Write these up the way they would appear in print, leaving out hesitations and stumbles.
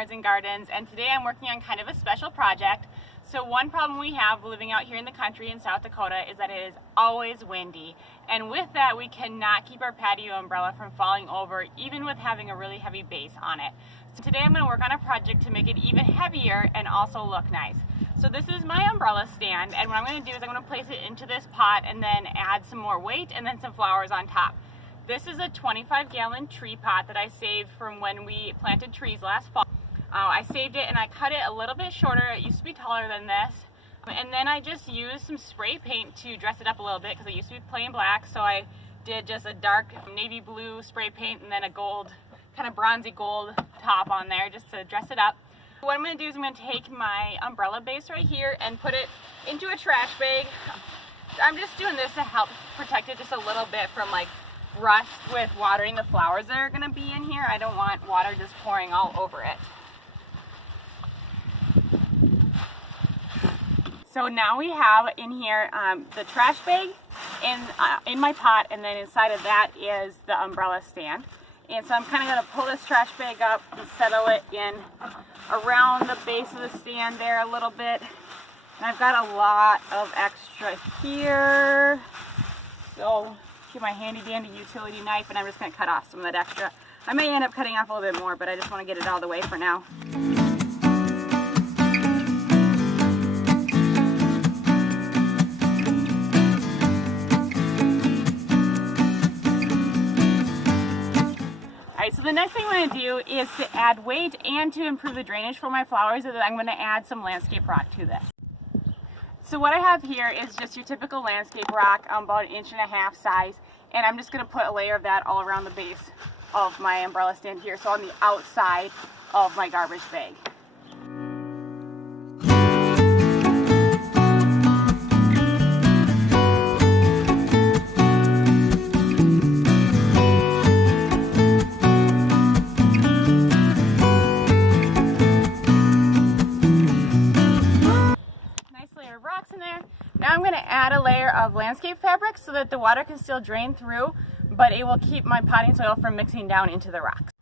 Yards and Gardens, and today I'm working on kind of a special project. So one problem we have living out here in the country in South Dakota is that it is always windy, and with that we cannot keep our patio umbrella from falling over even with having a really heavy base on it. So today I'm going to work on a project to make it even heavier and also look nice. So this is my umbrella stand, and what I'm going to do is I'm going to place it into this pot and then add some more weight and then some flowers on top. This is a 25-gallon tree pot that I saved from when we planted trees last fall. I saved it and I cut it a little bit shorter. It used to be taller than this. And then I just used some spray paint to dress it up a little bit because it used to be plain black. So I did just a dark navy blue spray paint and then a gold, kind of bronzy gold top on there just to dress it up. What I'm going to do is I'm going to take my umbrella base right here and put it into a trash bag. I'm just doing this to help protect it just a little bit from like rust with watering the flowers that are going to be in here. I don't want water just pouring all over it. So now we have in here the trash bag in my pot, and then inside of that is the umbrella stand. And so I'm kind of going to pull this trash bag up and settle it in around the base of the stand there a little bit. And I've got a lot of extra here. So get my handy dandy utility knife and I'm just going to cut off some of that extra. I may end up cutting off a little bit more, but I just want to get it out of the way for now. Alright, so the next thing I'm going to do is to add weight and to improve the drainage for my flowers, so that I'm going to add some landscape rock to this. So what I have here is just your typical landscape rock, about 1.5 inch size, and I'm just going to put a layer of that all around the base of my umbrella stand here, so on the outside of my garbage bag. Rocks in there. Now I'm going to add a layer of landscape fabric so that the water can still drain through, but it will keep my potting soil from mixing down into the rocks.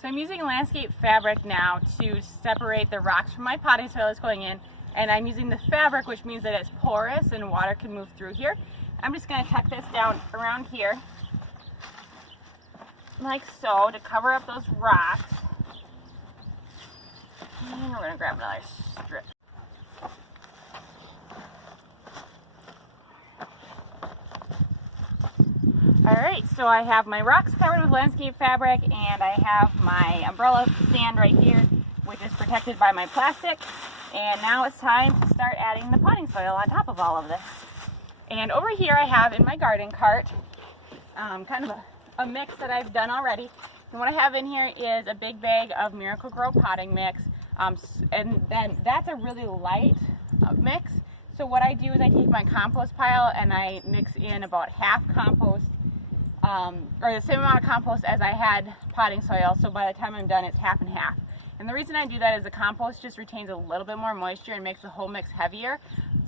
So I'm using landscape fabric now to separate the rocks from my potting soil that's going in, and I'm using the fabric, which means that it's porous and water can move through here. I'm just going to tuck this down around here like so to cover up those rocks, and we're going to grab another strip. Alright, so I have my rocks covered with landscape fabric, and I have my umbrella stand right here, which is protected by my plastic. And now it's time to start adding the potting soil on top of all of this. And over here I have in my garden cart kind of a mix that I've done already. And what I have in here is a big bag of Miracle-Gro potting mix, and then that's a really light mix. So what I do is I take my compost pile and I mix in about half compost, or the same amount of compost as I had potting soil, so by the time I'm done it's half and half. And the reason I do that is the compost just retains a little bit more moisture and makes the whole mix heavier,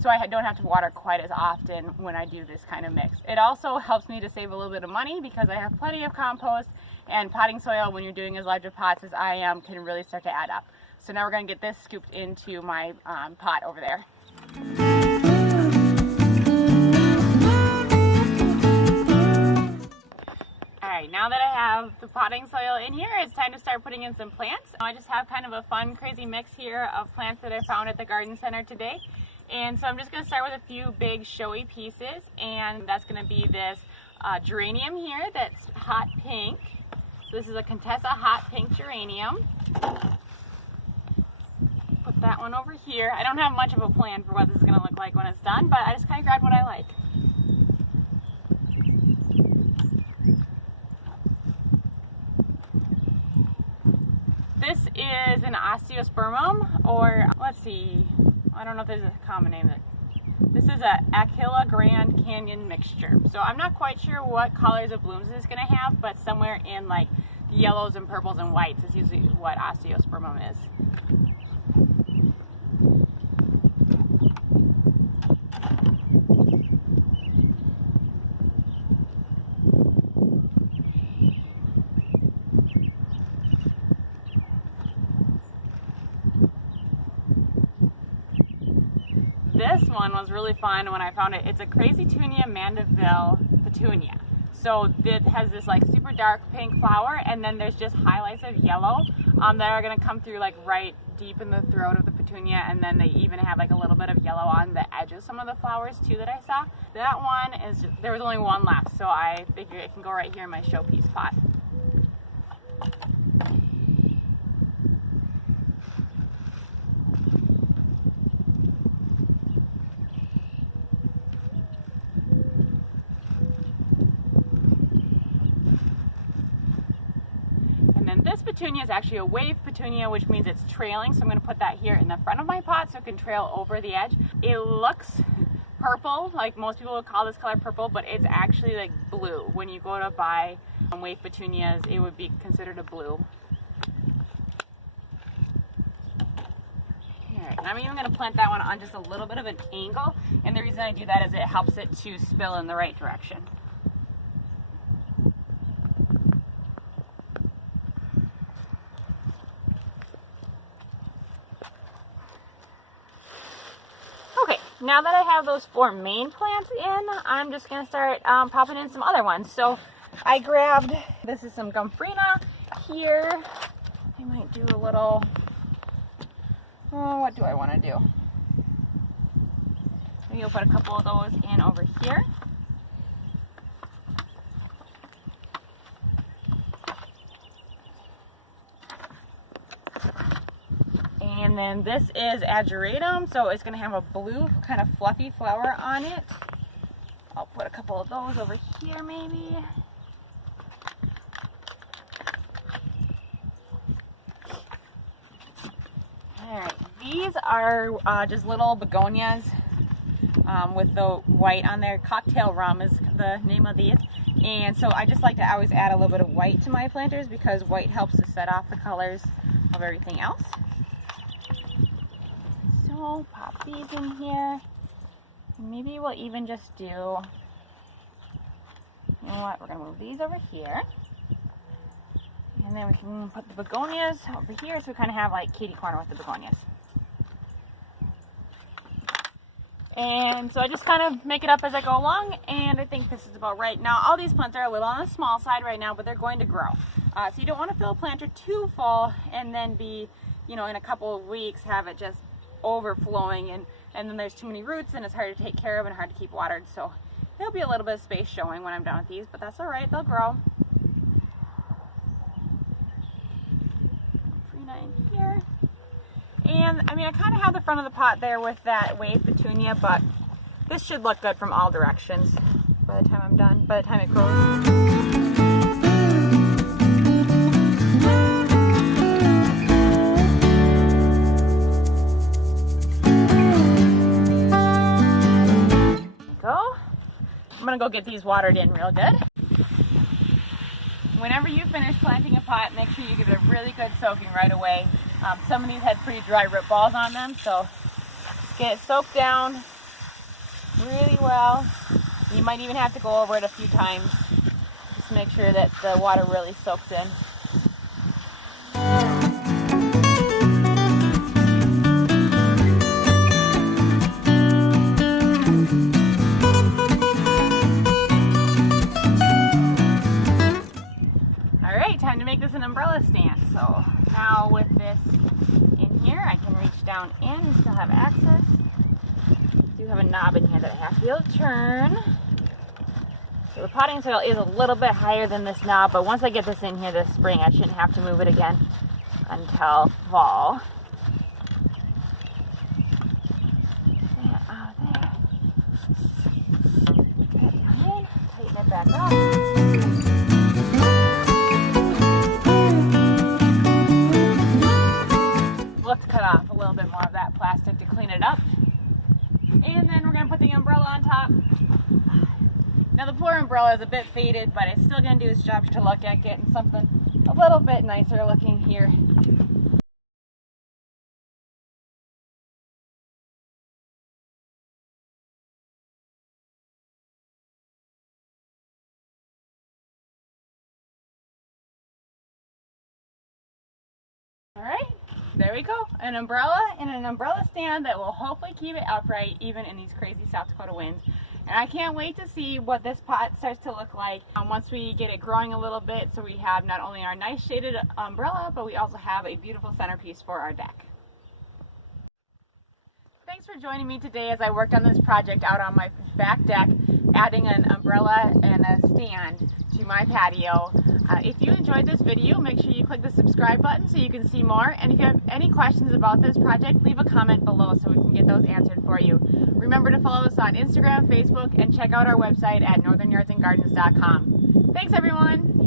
so I don't have to water quite as often when I do this kind of mix. It also helps me to save a little bit of money because I have plenty of compost, and potting soil when you're doing as large of pots as I am can really start to add up. So now we're going to get this scooped into my pot over there. Alright, now that I have the potting soil in here, it's time to start putting in some plants. I just have kind of a fun, crazy mix here of plants that I found at the garden center today. And so I'm just going to start with a few big showy pieces, and that's going to be this geranium here that's hot pink. So this is a Contessa hot pink geranium. Put that one over here. I don't have much of a plan for what this is going to look like when it's done, but I just kind of grabbed what I like. This is an osteospermum, or let's see, I don't know if there's a common name. This is a Aquila Grand Canyon mixture. So I'm not quite sure what colors of blooms it's going to have, but somewhere in like the yellows and purples and whites is usually what osteospermum is. this one was really fun when I found it. It's a Crazy Tunia Mandeville petunia. So it has this like super dark pink flower, and then there's just highlights of yellow that are gonna come through like right deep in the throat of the petunia, and then they even have like a little bit of yellow on the edge of some of the flowers too that I saw. That one is, there was only one left, so I figured it can go right here in my showpiece pot. And this petunia is actually a wave petunia, which means it's trailing, so I'm going to put that here in the front of my pot so it can trail over the edge. It looks purple, like most people would call this color purple, but it's actually like blue. When you go to buy wave petunias, it would be considered a blue. Alright, I'm even going to plant that one on just a little bit of an angle, and the reason I do that is it helps it to spill in the right direction. Okay, now that I have those 4 main plants in, I'm just going to start popping in some other ones. So I grabbed, this is some Gomphrena here. I might do a little, what do I want to do? Maybe I'll put a couple of those in over here. And then this is ageratum, so it's going to have a blue kind of fluffy flower on it. I'll put a couple of those over here maybe. Alright, these are just little begonias with the white on there. Cocktail rum is the name of these. And so I just like to always add a little bit of white to my planters because white helps to set off the colors of everything else. So pop these in here. Maybe we'll even just do, you know what, we're going to move these over here. And then we can put the begonias over here so we kind of have like kitty corner with the begonias. And so I just kind of make it up as I go along, and I think this is about right. Now all these plants are a little on the small side right now, but they're going to grow. So you don't want to fill a planter too full and then be, you know, in a couple of weeks have it just overflowing, and then there's too many roots and it's hard to take care of and hard to keep watered. So there'll be a little bit of space showing when I'm done with these, but that's all right, they'll grow. In here. And I mean, I kind of have the front of the pot there with that wave petunia, but this should look good from all directions by the time I'm done, by the time it grows. I'm gonna go get these watered in real good. Whenever you finish planting a pot, make sure you give it a really good soaking right away. Some of these had pretty dry root balls on them, so just get it soaked down really well. You might even have to go over it a few times. Just make sure that the water really soaks in. Time to make this an umbrella stand. So now with this in here, I can reach down in and still have access. I do have a knob in here that I have to be able to turn. So the potting soil is a little bit higher than this knob, but once I get this in here this spring, I shouldn't have to move it again until fall. Out there. Okay, tighten it back up. Let's cut off a little bit more of that plastic to clean it up. And then we're going to put the umbrella on top. Now the poor umbrella is a bit faded, but it's still going to do its job to look at getting something a little bit nicer looking here. All right. There we go, an umbrella and an umbrella stand that will hopefully keep it upright even in these crazy South Dakota winds. And I can't wait to see what this pot starts to look like once we get it growing a little bit, so we have not only our nice shaded umbrella, but we also have a beautiful centerpiece for our deck. Thanks for joining me today as I worked on this project out on my back deck, adding an umbrella and a stand to my patio. If you enjoyed this video, make sure you click the subscribe button so you can see more. And if you have any questions about this project, leave a comment below so we can get those answered for you. Remember to follow us on Instagram, Facebook, and check out our website at northernyardsandgardens.com. Thanks everyone!